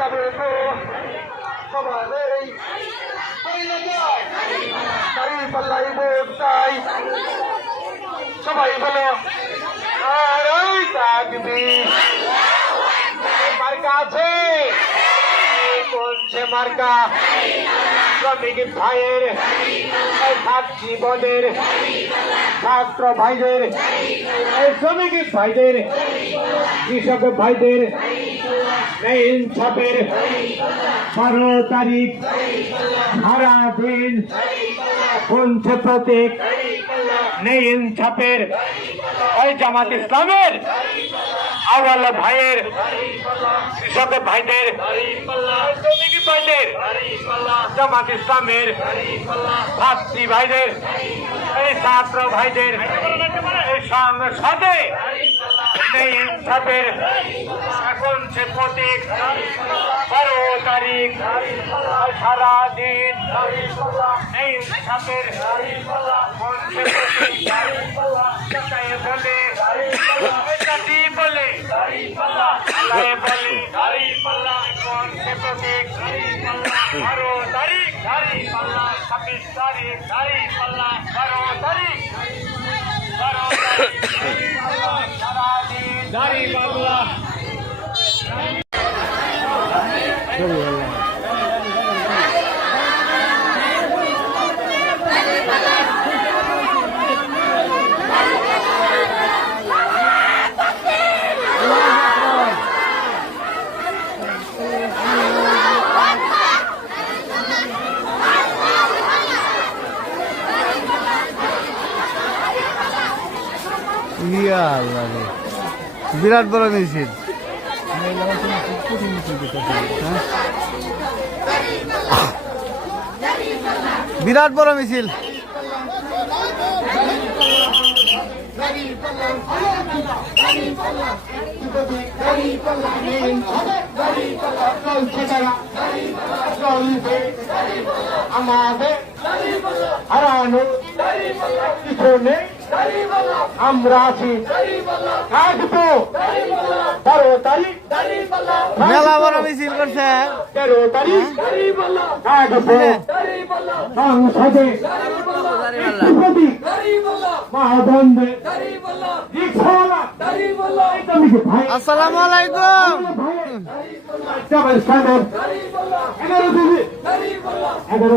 তো সবাই বলো থাকবি মার্কা আছে কোনছে মার্কা শ্রমিক ভাইয়ের এই ছাত্রী বোনের ছাত্র ভাইদের শ্রমিক ভাইদের কৃষক ভাইদের ইনসাফের বারো তারিখ সারা দিন, পঞ্চে প্রতীক নেই ইনসাফের ওই জামাত ইসলামের আওয়াল ভাইয়ের, কৃষক ভাইদের, শ্রমিক ভাইদের, জামাত ইসলামের ভাতৃ ভাইদের, এই ছাত্র ভাইদের, এই নেই ইনসাফের এখন সে প্রতীক। বারো তারিখ সারা দিন নেই ইনসাফের বলে বলে? বলে প্রতীক। বারো তারিখ ছাব্বিশ তারিখ, বারো বিরাট বড় হ্যাঁ? বিরাট বড় মিছিল। আমাদের হারানো পিছনে আমরা আছি। থাকব। বারো তারিখ মেলা বড় মিছিল করছে। তেরো তারিখ থাকব। সংসদে। মহাবন্ধে। আসসালামু আলাইকুম। এগারো এগারো